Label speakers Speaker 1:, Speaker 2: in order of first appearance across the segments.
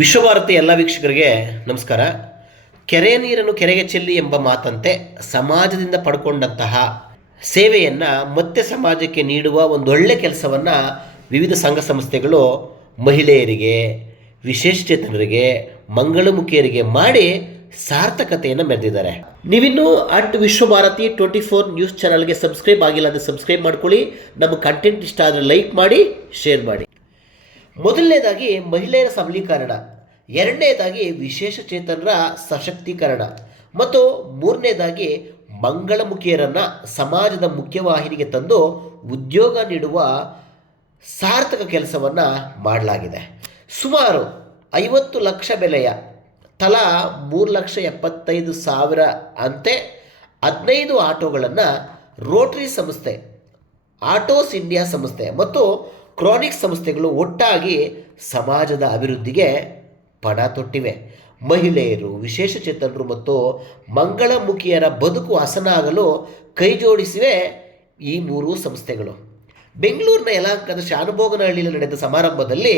Speaker 1: ವಿಶ್ವಭಾರತಿ ಎಲ್ಲ ವೀಕ್ಷಕರಿಗೆ ನಮಸ್ಕಾರ. ಕೆರೆ ನೀರನ್ನು ಕೆರೆಗೆ ಚೆಲ್ಲಿ ಎಂಬ ಮಾತಂತೆ ಸಮಾಜದಿಂದ ಪಡ್ಕೊಂಡಂತಹ ಸೇವೆಯನ್ನು ಮತ್ತೆ ಸಮಾಜಕ್ಕೆ ನೀಡುವ ಒಂದೊಳ್ಳೆ ಕೆಲಸವನ್ನು ವಿವಿಧ ಸಂಘ ಸಂಸ್ಥೆಗಳು ಮಹಿಳೆಯರಿಗೆ ವಿಶೇಷಚೇತನರಿಗೆ ಮಂಗಳಮುಖಿಯರಿಗೆ ಮಾಡಿ ಸಾರ್ಥಕತೆಯನ್ನು ಮೆರೆದಿದ್ದಾರೆ. ನೀವಿನ್ನೂ at Vishwabharati twenty four news ಚಾನಲ್ಗೆ ಸಬ್ಸ್ಕ್ರೈಬ್ ಆಗಿಲ್ಲ ಅಂದರೆ ಸಬ್ಸ್ಕ್ರೈಬ್ ಮಾಡ್ಕೊಳ್ಳಿ. ನಮ್ಮ ಕಂಟೆಂಟ್ ಇಷ್ಟ ಆದರೆ ಲೈಕ್ ಮಾಡಿ ಶೇರ್ ಮಾಡಿ. ಮೊದಲನೇದಾಗಿ ಮಹಿಳೆಯರ ಸಬಲೀಕರಣ. ಎರಡನೇದಾಗಿ ವಿಶೇಷ ಚೇತನರ ಸಶಕ್ತೀಕರಣ. ಮತ್ತು ಮೂರನೇದಾಗಿ ಮಂಗಳಮುಖಿಯರನ್ನು ಸಮಾಜದ ಮುಖ್ಯವಾಹಿನಿಗೆ ತಂದು ಉದ್ಯೋಗ ನೀಡುವ ಸಾರ್ಥಕ ಕೆಲಸವನ್ನು ಮಾಡಲಾಗಿದೆ. ಸುಮಾರು ಐವತ್ತು ಲಕ್ಷ ಬೆಲೆಯ ತಲಾ ಮೂರು ಲಕ್ಷ ಎಪ್ಪತ್ತೈದು ಸಾವಿರ ಅಂತೆ ಹದಿನೈದು ಆಟೋಗಳನ್ನು ರೋಟರಿ ಸಂಸ್ಥೆ, ಆಟೋಸ್ ಇಂಡಿಯಾ ಸಂಸ್ಥೆ ಮತ್ತು ಕ್ರಾನಿಕ್ ಸಂಸ್ಥೆಗಳು ಒಟ್ಟಾಗಿ ಸಮಾಜದ ಅಭಿವೃದ್ಧಿಗೆ ಪಣ ತೊಟ್ಟಿವೆ. ಮಹಿಳೆಯರು ವಿಶೇಷಚೇತನರು ಮತ್ತು ಮಂಗಳಮುಖಿಯರ ಬದುಕು ಹಸನಾಗಲು ಕೈಜೋಡಿಸಿವೆ ಈ ಮೂರು ಸಂಸ್ಥೆಗಳು. ಬೆಂಗಳೂರಿನ ಯಲಹಂಕದ ಶಾನುಭೋಗನಹಳ್ಳಿಯಲ್ಲಿ ನಡೆದ ಸಮಾರಂಭದಲ್ಲಿ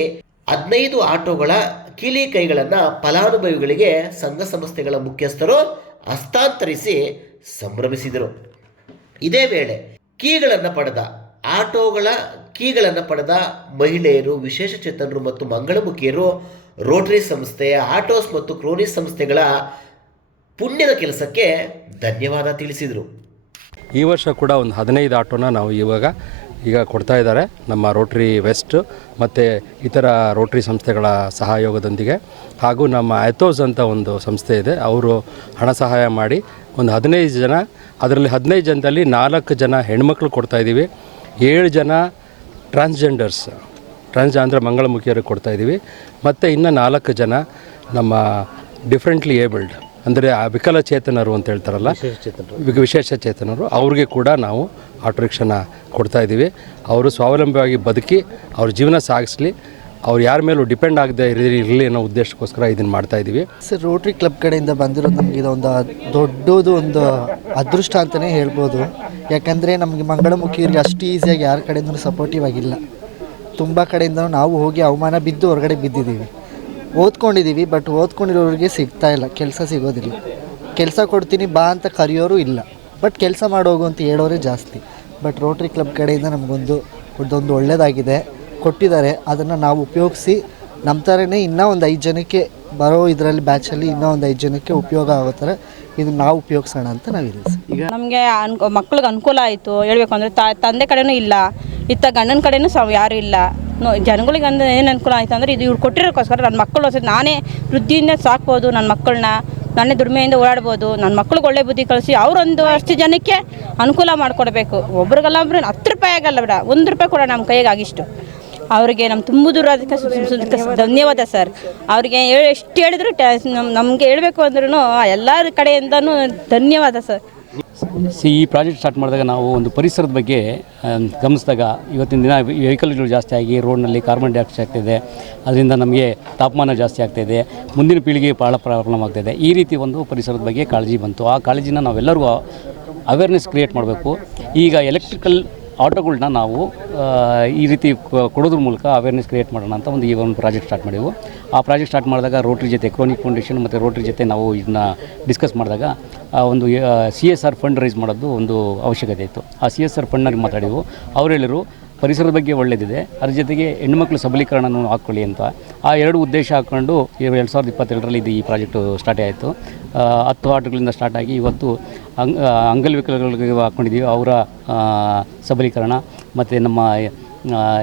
Speaker 1: ಹದಿನೈದು ಆಟೋಗಳ ಕೀಲಿ ಕೈಗಳನ್ನು ಫಲಾನುಭವಿಗಳಿಗೆ ಸಂಘ ಸಂಸ್ಥೆಗಳ ಮುಖ್ಯಸ್ಥರು ಹಸ್ತಾಂತರಿಸಿ ಸಂಭ್ರಮಿಸಿದರು. ಇದೇ ವೇಳೆ ಕೀಗಳನ್ನು ಪಡೆದ ಆಟೋಗಳ ಕೀಗಳನ್ನು ಪಡೆದ ಮಹಿಳೆಯರು ವಿಶೇಷಚೇತನರು ಮತ್ತು ಮಂಗಳಮುಖಿಯರು ರೋಟರಿ ಸಂಸ್ಥೆ, ಆಟೋಸ್ ಮತ್ತು ಕ್ರೋನಿಸ್ ಸಂಸ್ಥೆಗಳ ಪುಣ್ಯದ ಕೆಲಸಕ್ಕೆ ಧನ್ಯವಾದ ತಿಳಿಸಿದರು.
Speaker 2: ಈ ವರ್ಷ ಕೂಡ ಒಂದು ಹದಿನೈದು ಆಟೋನ ನಾವು ಇವಾಗ ಈಗ ಕೊಡ್ತಾ ಇದ್ದಾರೆ. ನಮ್ಮ ರೋಟ್ರಿ ವೆಸ್ಟ್ ಮತ್ತು ಇತರ ರೋಟ್ರಿ ಸಂಸ್ಥೆಗಳ ಸಹಯೋಗದೊಂದಿಗೆ. ಹಾಗೂ ನಮ್ಮ ಆಥೋಸ್ ಅಂತ ಒಂದು ಸಂಸ್ಥೆ ಇದೆ. ಅವರು ಹಣ ಸಹಾಯ ಮಾಡಿ ಒಂದು ಹದಿನೈದು ಜನ, ಅದರಲ್ಲಿ ಹದಿನೈದು ಜನದಲ್ಲಿ ನಾಲ್ಕು ಜನ ಹೆಣ್ಮಕ್ಳು ಕೊಡ್ತಾ ಇದ್ದೀವಿ. ಏಳು ಜನ ಟ್ರಾನ್ಸ್ಜೆಂಡರ್ಸ್. ಟ್ರಾನ್ಸ್ ಅಂದರೆ ಮಂಗಳಮುಖಿಯರಿಗೆ ಕೊಡ್ತಾ ಇದ್ದೀವಿ. ಮತ್ತು ಇನ್ನು ನಾಲ್ಕು ಜನ ನಮ್ಮ ಡಿಫ್ರೆಂಟ್ಲಿ ಏಬಲ್ಡ್ ಅಂದರೆ ಆ ವಿಕಲಚೇತನರು ಅಂತ ಹೇಳ್ತಾರಲ್ಲ ವಿಶೇಷ ಚೇತನರು. ಅವ್ರಿಗೆ ಕೂಡ ನಾವು ಆಟೋ ರಿಕ್ಷಾನ ಕೊಡ್ತಾ ಇದ್ದೀವಿ. ಅವರು ಸ್ವಾವಲಂಬಿಯಾಗಿ ಬದುಕಿ ಅವ್ರ ಜೀವನ ಸಾಗಿಸ್ಲಿ ಅವ್ರು ಯಾರ ಮೇಲೂ ಡಿಪೆಂಡ್ ಆಗದೆ ಇರಲಿ ಇರಲಿ ಅನ್ನೋ ಉದ್ದೇಶಕ್ಕೋಸ್ಕರ ಇದನ್ನು ಮಾಡ್ತಾ ಇದ್ದೀವಿ
Speaker 3: ಸರ್, ರೋಟ್ರಿ ಕ್ಲಬ್ ಕಡೆಯಿಂದ ಬಂದಿರೋದು ನಮಗೆ ಇದೊಂದು ದೊಡ್ಡದು ಒಂದು ಅದೃಷ್ಟ ಅಂತಲೇ ಹೇಳ್ಬೋದು. ಯಾಕಂದರೆ ನಮಗೆ ಮಂಗಳಮುಖಿಯರಿಗೆ ಅಷ್ಟು ಈಸಿಯಾಗಿ ಯಾರ ಕಡೆಯಿಂದ ಸಪೋರ್ಟಿವ್ ಆಗಿಲ್ಲ. ತುಂಬ ಕಡೆಯಿಂದ ನಾವು ಹೋಗಿ ಅವಮಾನ ಬಿದ್ದು ಹೊರಗಡೆ ಬಿದ್ದಿದ್ದೀವಿ. ಓದ್ಕೊಂಡಿದ್ದೀವಿ ಬಟ್ ಓದ್ಕೊಂಡಿರೋರಿಗೆ ಸಿಗ್ತಾ ಇಲ್ಲ, ಕೆಲಸ ಸಿಗೋದಿಲ್ಲ. ಕೆಲಸ ಕೊಡ್ತೀನಿ, ಬಾ ಅಂತ ಕರೆಯೋರು ಇಲ್ಲ. ಬಟ್ ಕೆಲಸ ಮಾಡೋಗು ಅಂತ ಹೇಳೋರೇ ಜಾಸ್ತಿ. ಬಟ್ ರೋಟ್ರಿ ಕ್ಲಬ್ ಕಡೆಯಿಂದ ನಮಗೊಂದು ಇದೊಂದು ಒಳ್ಳೆಯದಾಗಿದೆ ಕೊಟ್ಟಿದ್ದಾರೆ, ಅದನ್ನು ನಾವು ಉಪಯೋಗಿಸಿ ನಮ್ಮ ಥರನೇ ಇನ್ನೂ ಒಂದು ಐದು ಜನಕ್ಕೆ ಬರೋ ಇದರಲ್ಲಿ ಬ್ಯಾಚಲ್ಲಿ ಇನ್ನೂ ಒಂದು ಐದು ಜನಕ್ಕೆ ಉಪಯೋಗ ಆಗೋ ಥರ ಇದನ್ನ ನಾವು ಉಪಯೋಗಿಸೋಣ ಅಂತ ನಾವು ಈಗ
Speaker 4: ನಮಗೆ ಅನ್ಕೋ, ಮಕ್ಳಿಗೆ ಅನುಕೂಲ ಆಯಿತು. ಹೇಳಬೇಕು ಅಂದರೆ ತಂದೆ ಕಡೆನೂ ಇಲ್ಲ. ಇತ್ತ ಗಂಡನ ಕಡೆನೂ ಸಹ ಯಾರೂ ಇಲ್ಲ. ಜನಗಳಿಗೆ ಅಂದ್ರೆ ಏನು ಅನುಕೂಲ ಆಯಿತು ಅಂದರೆ ಇದು ಇವ್ರು ಕೊಟ್ಟಿರೋಕ್ಕೋಸ್ಕರ ನನ್ನ ಮಕ್ಕಳು ನಾನೇ ವೃದ್ಧಿಯಿಂದ ಸಾಕ್ಬೋದು ನನ್ನ ಮಕ್ಕಳನ್ನ ನಾನೇ ದುಡಿಮೆಯಿಂದ ಓಡಾಡ್ಬೋದು. ನನ್ನ ಮಕ್ಳಿಗೆ ಒಳ್ಳೆ ಬುದ್ಧಿ ಕಳಿಸಿ ಅವರೊಂದು ಅಷ್ಟು ಜನಕ್ಕೆ ಅನುಕೂಲ ಮಾಡಿಕೊಡ್ಬೇಕು. ಒಬ್ರಿಗೆಲ್ಲ ಒಬ್ರು ಹತ್ತು ರೂಪಾಯಿ ಆಗಲ್ಲ ಬಿಡ. ಒಂದು ರೂಪಾಯಿ ಕೂಡ ನಮ್ಮ ಕೈಗೆ ಆಗಿಷ್ಟು. ಅವರಿಗೆ ನಮ್ಮ ತುಂಬ ಅದಕ್ಕೆ ಧನ್ಯವಾದ ಸರ್. ಅವ್ರಿಗೆ ಎಷ್ಟು ಹೇಳಿದ್ರು ನಮಗೆ ಹೇಳಬೇಕು ಅಂದ್ರೂ ಎಲ್ಲರ ಕಡೆಯಿಂದನೂ ಧನ್ಯವಾದ ಸರ್.
Speaker 5: ಸಿ, ಈ ಪ್ರಾಜೆಕ್ಟ್ ಸ್ಟಾರ್ಟ್ ಮಾಡಿದಾಗ ನಾವು ಒಂದು ಪರಿಸರದ ಬಗ್ಗೆ ಗಮನಿಸಿದಾಗ ಇವತ್ತಿನ ದಿನ ವೆಹಿಕಲ್ಗಳು ಜಾಸ್ತಿ ಆಗಿ ರೋಡ್ನಲ್ಲಿ ಕಾರ್ಬನ್ ಡೈಆಕ್ಸೈಡ್ ಆಗ್ತಿದೆ. ಅದರಿಂದ ನಮಗೆ ತಾಪಮಾನ ಜಾಸ್ತಿ ಆಗ್ತಾಯಿದೆ ಮುಂದಿನ ಪೀಳಿಗೆ ಭಾಳ ಪ್ರಾಬ್ಲಮ್ ಆಗ್ತಾಯಿದೆ ಈ ರೀತಿ ಒಂದು ಪರಿಸರದ ಬಗ್ಗೆ ಕಾಳಜಿ ಬಂತು. ಆ ಕಾಳಜಿನ ನಾವೆಲ್ಲರಿಗೂ ಅವೇರ್ನೆಸ್ ಕ್ರಿಯೇಟ್ ಮಾಡಬೇಕು. ಈಗ ಎಲೆಕ್ಟ್ರಿಕಲ್ ಆಟೋಗಳನ್ನ ನಾವು ಈ ರೀತಿ ಕೊಡೋದ್ರ ಮೂಲಕ ಅವೇರ್ನೆಸ್ ಕ್ರಿಯೇಟ್ ಮಾಡೋಣ ಅಂತ ಒಂದು ಈ ಒಂದು ಪ್ರಾಜೆಕ್ಟ್ ಸ್ಟಾರ್ಟ್ ಮಾಡಿವು ಆ ಪ್ರಾಜೆಕ್ಟ್ ಸ್ಟಾರ್ಟ್ ಮಾಡಿದಾಗ ರೋಟ್ರಿ ಜೊತೆ ಕ್ರೋನಿಕ್ ಫೌಂಡೇಶನ್ ಮತ್ತು ರೋಟ್ರಿ ಜೊತೆ ನಾವು ಇದನ್ನ ಡಿಸ್ಕಸ್ ಮಾಡಿದಾಗ ಒಂದು C S R fund raise ಮಾಡೋದು ಒಂದು ಅವಶ್ಯಕತೆ ಇತ್ತು. ಆ ಸಿ ಎಸ್ ಆರ್ ಫಂಡ್ನಲ್ಲಿ ಮಾತಾಡಿವು ಅವ್ರು ಹೇಳಿದ್ರು ಪರಿಸರದ ಬಗ್ಗೆ ಒಳ್ಳೆಯದಿದೆ ಅದ್ರ ಜೊತೆಗೆ ಹೆಣ್ಮಕ್ಳು ಸಬಲೀಕರಣನೂ ಹಾಕ್ಕೊಳ್ಳಿ ಅಂತ. ಆ ಎರಡು ಉದ್ದೇಶ ಹಾಕ್ಕೊಂಡು ಎರಡು ಸಾವಿರದ ಇಪ್ಪತ್ತೆರಡರಲ್ಲಿ ಇದು ಈ ಪ್ರಾಜೆಕ್ಟು ಸ್ಟಾರ್ಟ್ ಆಯಿತು. ಹತ್ತು ಆಟಗಳಿಂದ ಸ್ಟಾರ್ಟ್ ಆಗಿ ಇವತ್ತು ಅಂಗ್ ಅಂಗಲ್ವಿಕಲಗಳಿಗೆ ಹಾಕ್ಕೊಂಡಿದ್ದೀವಿ ಅವರ ಸಬಲೀಕರಣ ಮತ್ತು ನಮ್ಮ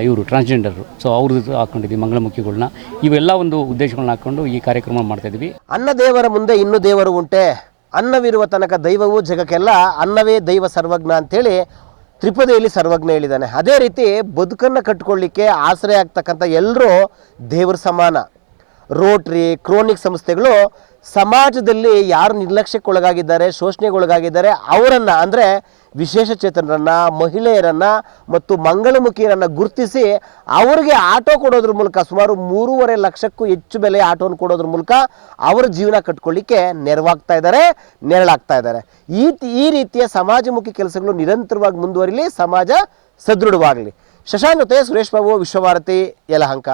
Speaker 5: ಇವರು ಟ್ರಾನ್ಸ್ಜೆಂಡರು ಸೊ ಅವ್ರದ್ದು ಹಾಕ್ಕೊಂಡಿದ್ದೀವಿ ಮಂಗಳಮುಖಿಗಳನ್ನ ಇವೆಲ್ಲ ಒಂದು ಉದ್ದೇಶಗಳನ್ನ ಹಾಕ್ಕೊಂಡು ಈ ಕಾರ್ಯಕ್ರಮ ಮಾಡ್ತಾಯಿದ್ವಿ
Speaker 1: ಅನ್ನ ದೇವರ ಮುಂದೆ ಇನ್ನೂ ದೇವರು ಉಂಟೆ. ಅನ್ನವಿರುವ ತನಕ ದೈವವು ಜಗಕ್ಕೆಲ್ಲ ಅನ್ನವೇ ದೈವ ಸರ್ವಜ್ಞ ಅಂತೇಳಿ ತ್ರಿಪದಿಯಲ್ಲಿ ಸರ್ವಜ್ಞ ಹೇಳಿದ್ದಾನೆ. ಅದೇ ರೀತಿ ಬದುಕನ್ನು ಕಟ್ಕೊಳ್ಳಿಕ್ಕೆ ಆಸರೆ ಆಗ್ತಕ್ಕಂಥ ಎಲ್ಲರೂ ದೇವ್ರ ಸಮಾನ. ರೋಟ್ರಿ, ಕ್ರೋನಿಕ್ ಸಂಸ್ಥೆಗಳು ಸಮಾಜದಲ್ಲಿ ಯಾರು ನಿರ್ಲಕ್ಷ್ಯಕ್ಕೊಳಗಾಗಿದ್ದಾರೆ, ಶೋಷಣೆಗೊಳಗಾಗಿದ್ದಾರೆ, ಅವರನ್ನು ಅಂದರೆ ವಿಶೇಷ ಚೇತನರನ್ನ, ಮಹಿಳೆಯರನ್ನ ಮತ್ತು ಮಂಗಳಮುಖಿಯರನ್ನ ಗುರುತಿಸಿ ಅವರಿಗೆ ಆಟೋ ಕೊಡೋದ್ರ ಮೂಲಕ ಸುಮಾರು ಮೂರುವರೆ ಲಕ್ಷಕ್ಕೂ ಹೆಚ್ಚು ಬೆಲೆ ಆಟೋನ ಕೊಡೋದ್ರ ಮೂಲಕ ಅವರ ಜೀವನ ಕಟ್ಕೊಳ್ಳಿಕ್ಕೆ ನೆರವಾಗ್ತಾ ಇದ್ದಾರೆ, ನೆರಳಾಗ್ತಾ ಇದ್ದಾರೆ. ಈ ಈ ರೀತಿಯ ಸಮಾಜಮುಖಿ ಕೆಲಸಗಳು ನಿರಂತರವಾಗಿ ಮುಂದುವರಿಲಿ, ಸಮಾಜ ಸದೃಢವಾಗಲಿ. ಶಶಾಂಕ್ ಜೊತೆ ಸುರೇಶ್ ಬಾಬು, ವಿಶ್ವಭಾರತಿ, ಯಲಹಂಕ.